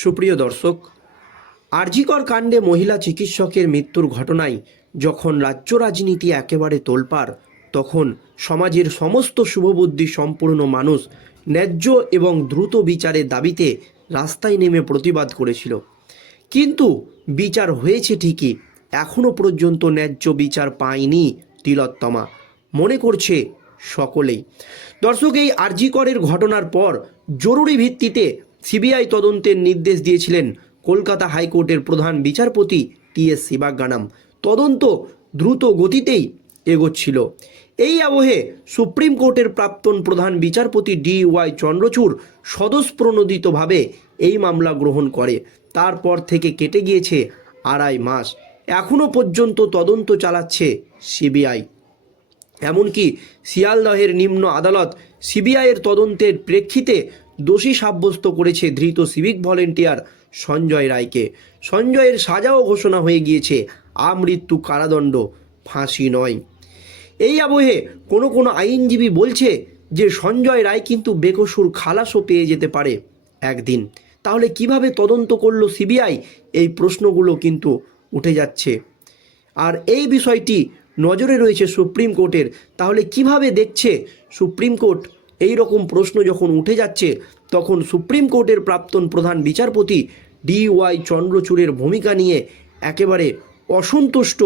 সুপ্রিয় দর্শক, আরজিকর কাণ্ডে মহিলা চিকিৎসকের মৃত্যুর ঘটনায় যখন রাজ্য রাজনীতি একেবারে তোলপাড়, তখন সমাজের সমস্ত শুভবুদ্ধি সম্পূর্ণ মানুষ ন্যায্য এবং দ্রুত বিচারের দাবিতে রাস্তায় নেমে প্রতিবাদ করেছিল। কিন্তু বিচার হয়েছে ঠিকই এখনও পর্যন্ত ন্যায্য বিচার পায়নি তিলোত্তমা, মনে করছে সকলেই। দর্শক, এই আরজিকরের ঘটনার পর জরুরি ভিত্তিতে সিবিআই তদন্তের নির্দেশ দিয়েছিলেন কলকাতা হাইকোর্টের প্রধান বিচারপতি টি এস শিবাগানাম। তদন্ত দ্রুত গতিতেই এগোচ্ছিল। এই আবহে সুপ্রিম কোর্টের প্রাক্তন প্রধান বিচারপতি ডি ওয়াই চন্দ্রচূড় স্বতঃস্প্রণোদিতভাবে এই মামলা গ্রহণ করে। তারপর থেকে কেটে গিয়েছে আড়াই মাস। এখনও পর্যন্ত তদন্ত চালাচ্ছে সিবিআই। এমনকি শিয়ালদহের নিম্ন আদালত সিবিআইয়ের তদন্তের প্রেক্ষিতে দোষী সাব্যস্ত করেছে ধৃত সিভিক ভলেন্টিয়ার সঞ্জয় রায়কে। সঞ্জয়ের সাজাও ঘোষণা হয়ে গিয়েছে, আমৃত্যু কারাদণ্ড, ফাঁসি নয়। এই আবহে কোনো কোনো আইনজীবী বলছে যে সঞ্জয় রায় কিন্তু বেকসুর খালাসও পেয়ে যেতে পারে একদিন। তাহলে কীভাবে তদন্ত করল সিবিআই? এই প্রশ্নগুলো কিন্তু উঠে যাচ্ছে। আর এই বিষয়টি নজরে রয়েছে সুপ্রিম কোর্টের। তাহলে কীভাবে দেখছে সুপ্রিম কোর্ট? এই রকম প্রশ্ন যখন উঠে যাচ্ছে, তখন সুপ্রিম কোর্টের প্রাক্তন প্রধান বিচারপতি ডি ওয়াই চন্দ্রচূড়ের ভূমিকা নিয়ে একেবারে অসন্তুষ্ট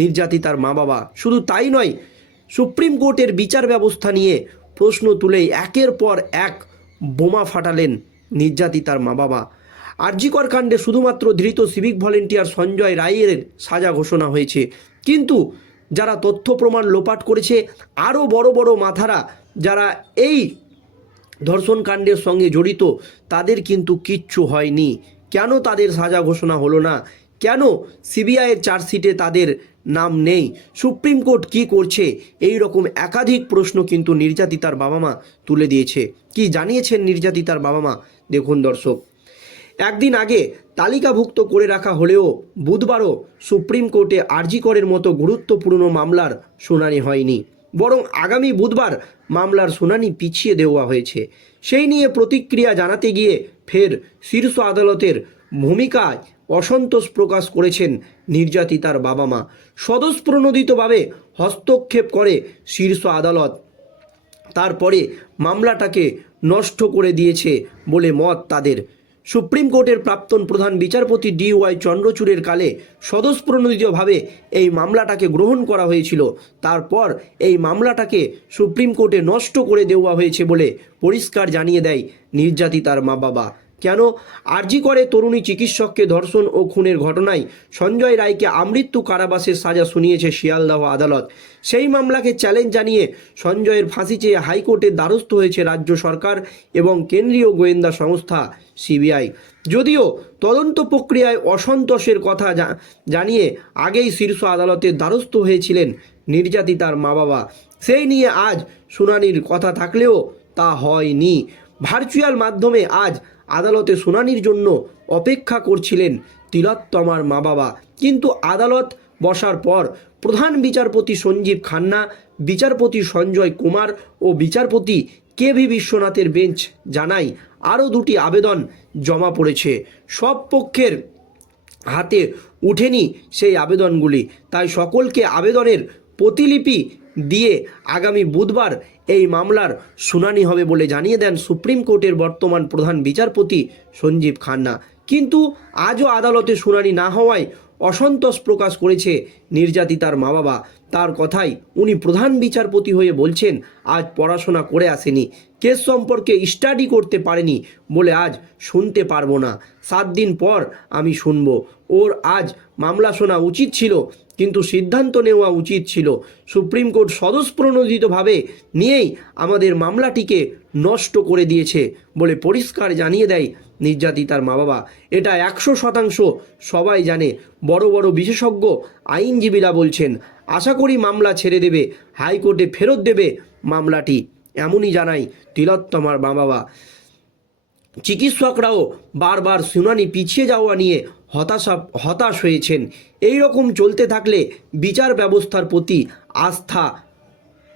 নির্যাতিতার মা বাবা শুধু তাই নয়, সুপ্রিম কোর্টের বিচার ব্যবস্থা নিয়ে প্রশ্ন তুলেই একের পর এক বোমা ফাটালেন নির্যাতিতার মা বাবা আরজিকর কাণ্ডে শুধুমাত্র ধৃত সিভিক ভলেন্টিয়ার সঞ্জয় রায়ের সাজা ঘোষণা হয়েছে। কিন্তু যারা তথ্য প্রমাণ লোপাট করেছে, আরও বড় বড় মাথারা যারা এই ধর্ষণকাণ্ডের সঙ্গে জড়িত, তাদের কিন্তু কিচ্ছু হয়নি। কেন তাদের সাজা ঘোষণা হলো না? কেন সিবিআইয়ের চার্জশিটে তাদের নাম নেই? সুপ্রিম কোর্ট কি করছে? এই রকম একাধিক প্রশ্ন কিন্তু নির্যাতিতার বাবা মা তুলে দিয়েছে। কি জানিয়েছেন নির্যাতিতার বাবা মা দেখুন দর্শক। একদিন আগে তালিকাভুক্ত করে রাখা হলেও বুধবারও সুপ্রিম কোর্টে আরজিকরের মতো গুরুত্বপূর্ণ মামলার শুনানি হয়নি। বরং আগামী বুধবার মামলার শুনানি পিছিয়ে দেওয়া হয়েছে। সেই নিয়ে প্রতিক্রিয়া জানাতে গিয়ে ফের শীর্ষ আদালতের ভূমিকায় অসন্তোষ প্রকাশ করেছেন নির্যাতিতার বাবা মা স্বতঃস্প্রণোদিতভাবে হস্তক্ষেপ করে শীর্ষ আদালত। তারপরে মামলাটাকে নষ্ট করে দিয়েছে বলে মত তাদের। সুপ্রিম কোর্টের প্রাক্তন প্রধান বিচারপতি ডি ওয়াই চন্দ্রচূড়ের কালে স্বতঃস্প্রণোদিতভাবে এই মামলাটাকে গ্রহণ করা হয়েছিল। তারপর এই মামলাটাকে সুপ্রিম কোর্টে নষ্ট করে দেওয়া হয়েছে বলে পরিষ্কার জানিয়ে দেয় নির্যাতিতার মা বাবা কেন আরজি করে তরুণী চিকিৎসককে ধর্ষণ ও খুনের ঘটনায়? সঞ্জয় রায়কে আমৃত্যু কারাবাসের সাজা শুনিয়েছে শিয়ালদহ আদালত। সেই মামলাকে চ্যালেঞ্জ জানিয়ে সঞ্জয়ের ফাঁসি চেয়ে হাইকোর্টের দ্বারস্থ হয়েছে রাজ্য সরকার এবং কেন্দ্রীয় গোয়েন্দা সংস্থা সিবিআই। যদিও তদন্ত প্রক্রিয়ায় অসন্তোষের কথা জানিয়ে আগেই শীর্ষ আদালতের দ্বারস্থ হয়েছিলেন নির্যাতিতার মা বাবা সেই নিয়ে আজ শুনানির কথা থাকলেও তা হয়নি। ভার্চুয়াল মাধ্যমে আজ আদালতে শুনানির জন্য অপেক্ষা করছিলেন তিলোত্তমার মা বাবা কিন্তু আদালত বসার পর প্রধান বিচারপতি সঞ্জীব খান্না, বিচারপতি সঞ্জয় কুমার ও বিচারপতি কে ভি বিশ্বনাথের বেঞ্চ জানায় আরও দুটি আবেদন জমা পড়েছে। সব পক্ষের হাতে উঠেনি সেই আবেদনগুলি। তাই সকলকে আবেদনের প্রতিলিপি দিয়ে আগামী বুধবার এই মামলার শুনানি হবে বলে জানিয়ে দেন সুপ্রিম কোর্টের বর্তমান প্রধান বিচারপতি সঞ্জীব খান্না। কিন্তু আজও আদালতে শুনানি না হওয়ায় অসন্তোষ প্রকাশ করেছে নির্যাতিতার মা বাবা তার কথাই উনি প্রধান বিচারপতি হয়ে বলছেন, আজ পড়াশোনা করে আসেনি। কেস সম্পর্কে স্টাডি করতে পারেনি বলে আজ শুনতে পারব না। সাত দিন পর আমি শুনব। ওর আজ মামলা শোনা উচিত ছিল কিন্তু সিদ্ধান্ত নেওয়া উচিত ছিল। সুপ্রিম কোর্ট স্বতঃস্প্রণোদিতভাবে নিয়েই আমাদের মামলাটিকে নষ্ট করে দিয়েছে বলে পরিষ্কার জানিয়ে দেয় নির্যাতিতার মা বাবা এটা একশো শতাংশ সবাই জানে। বড় বড় বিশেষজ্ঞ, আইনজীবীরা বলছেন, আশা করি মামলা ছেড়ে দেবে, হাইকোর্টে ফেরত দেবে মামলাটি। এমনই জানাই তিলোত্তমার মা বাবা চিকিৎসকরাও বারবার শুনানি পিছিয়ে যাওয়া নিয়ে হতাশা, হতাশ হয়েছেন। এই রকম চলতে থাকলে বিচার ব্যবস্থার প্রতি আস্থা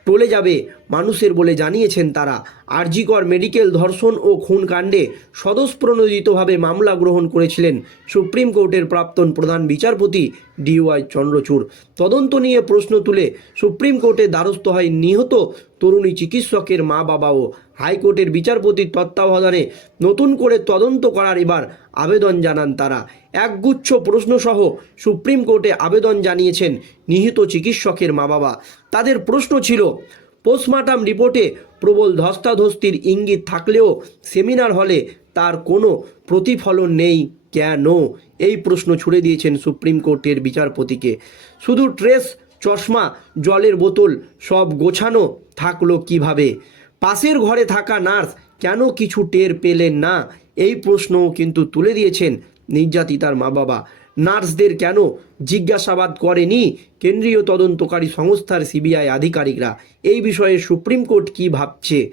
টলে যাবে, মানুষের বলে জানিয়েছেন তারা। আরজিকর মেডিকেল ধর্ষণ ও খুন কাণ্ডে স্বতঃপ্রণোদিতভাবে মামলা গ্রহণ করেছিলেন সুপ্রিম কোর্টের প্রাক্তন প্রধান বিচারপতি ডিওয়াই চন্দ্রচূড়। তদন্ত নিয়ে প্রশ্ন তুলে সুপ্রিম কোর্টে দ্বারস্থ হয় নিহত তরুণী চিকিৎসকের মা বাবাও হাইকোর্টের বিচারপতির তত্ত্বাবধানে নতুন করে তদন্ত করার এবার আবেদন জানান তারা। একগুচ্ছ প্রশ্নসহ সুপ্রিম কোর্টে আবেদন জানিয়েছেন নিহিত চিকিৎসকের মা বাবা তাদের প্রশ্ন ছিল, পোস্টমার্টাম রিপোর্টে প্রবল ধস্তাধস্তির ইঙ্গিত থাকলেও সেমিনার হলে তার কোনো প্রতিফলন নেই কেন? এই প্রশ্ন ছুড়ে দিয়েছেন সুপ্রিম কোর্টের বিচারপতিকে। শুধু ট্রেস, চশমা, জলের বোতল সব গোছানো থাকল কীভাবে? পাশের ঘরে থাকা নার্স কেন কিছু টের পেলেন না? এই প্রশ্নও কিন্তু তুলে দিয়েছেন নির্যাতিতার মা বাবা। নার্সদের কেন জিজ্ঞাসাবাদ করেনি কেন্দ্রীয় তদন্তকারী সংস্থার সিবিআই আধিকারিকরা? এই বিষয়ে সুপ্রিম কোর্ট কি ভাবছে?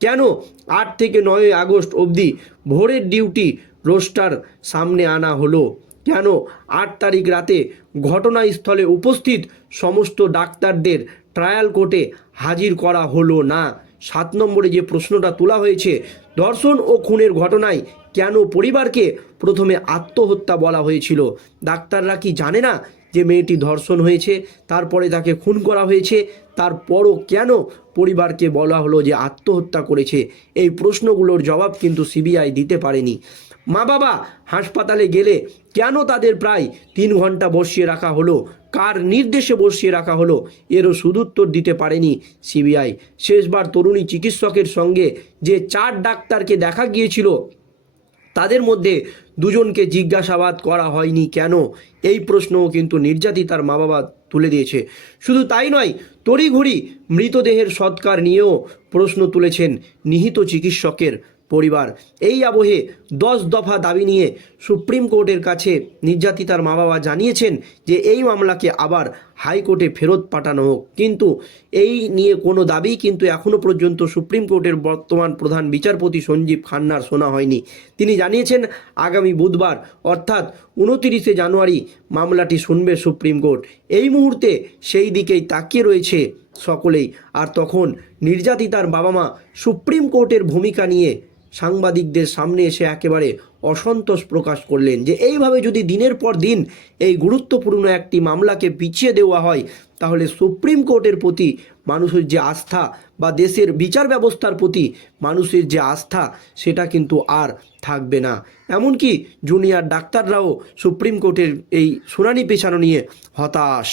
কেন আট থেকে নয় আগস্ট অবধি ভোরের ডিউটি রোস্টার সামনে আনা হলো? কেন আট তারিখ রাতে ঘটনাস্থলে উপস্থিত সমস্ত ডাক্তারদের ট্রায়াল কোর্টে হাজির করা হলো না? সাত নম্বরে যে প্রশ্নটা তোলা হয়েছে, ধর্ষণ ও খুনের ঘটনায় কেন পরিবারকে প্রথমে আত্মহত্যা বলা হয়েছিল? ডাক্তাররা কি জানে না যে মেয়েটি ধর্ষণ হয়েছে, তারপরে তাকে খুন করা হয়েছে, তারপরও কেন পরিবারকে বলা হলো যে আত্মহত্যা করেছে? এই প্রশ্নগুলোর জবাব কিন্তু সিবিআই দিতে পারেনি। মা বাবা হাসপাতালে গেলে কেন তাদের প্রায় তিন ঘণ্টা বসিয়ে রাখা হলো? কার নির্দেশে বসিয়ে রাখা হলো? এরও সুদুত্তর দিতে পারেনি সিবিআই। শেষবার তরুণী চিকিৎসকের সঙ্গে যে চার ডাক্তারকে দেখা গিয়েছিল তাদের মধ্যে দুজনকে জিজ্ঞাসাবাদ করা হয়নি কেন? এই প্রশ্নও কিন্তু নির্যাতিতার মা বাবা তুলে দিয়েছে। শুধু তাই নয়, তড়িঘড়ি মৃতদেহের সৎকার নিয়েও প্রশ্ন তুলেছেন নিহিত চিকিৎসকের পরিবার। এই আবহে দশ দফা দাবি নিয়ে সুপ্রিম কোর্টের কাছে নির্যাতিতার মা বাবা জানিয়েছেন যে এই মামলাকে আবার হাইকোর্টে ফেরত পাঠানো হোক। কিন্তু এই নিয়ে কোনো দাবি কিন্তু এখনও পর্যন্ত সুপ্রিম কোর্টের বর্তমান প্রধান বিচারপতি সঞ্জীব খান্নার শোনা হয়নি। তিনি জানিয়েছেন, আগামী বুধবার, অর্থাৎ উনতিরিশে জানুয়ারি, মামলাটি শুনবে সুপ্রিম কোর্ট। এই মুহূর্তে সেই দিকেই তাকিয়ে রয়েছে সকলেই। আর তখন নির্যাতিতার বাবা মা সুপ্রিম কোর্টের ভূমিকা নিয়ে সাংবাদিকদের সামনে এসে একেবারে অসন্তোষ প্রকাশ করলেন যে এইভাবে যদি দিনের পর দিন এই গুরুত্বপূর্ণ একটি মামলাকে পিছিয়ে দেওয়া হয়, তাহলে সুপ্রিম কোর্টের প্রতি মানুষের যে আস্থা বা দেশের বিচার ব্যবস্থার প্রতি মানুষের যে আস্থা, সেটা কিন্তু আর থাকবে না। এমনকি জুনিয়র ডাক্তাররাও সুপ্রিম কোর্টের এই শুনানি পেছানো নিয়ে হতাশ।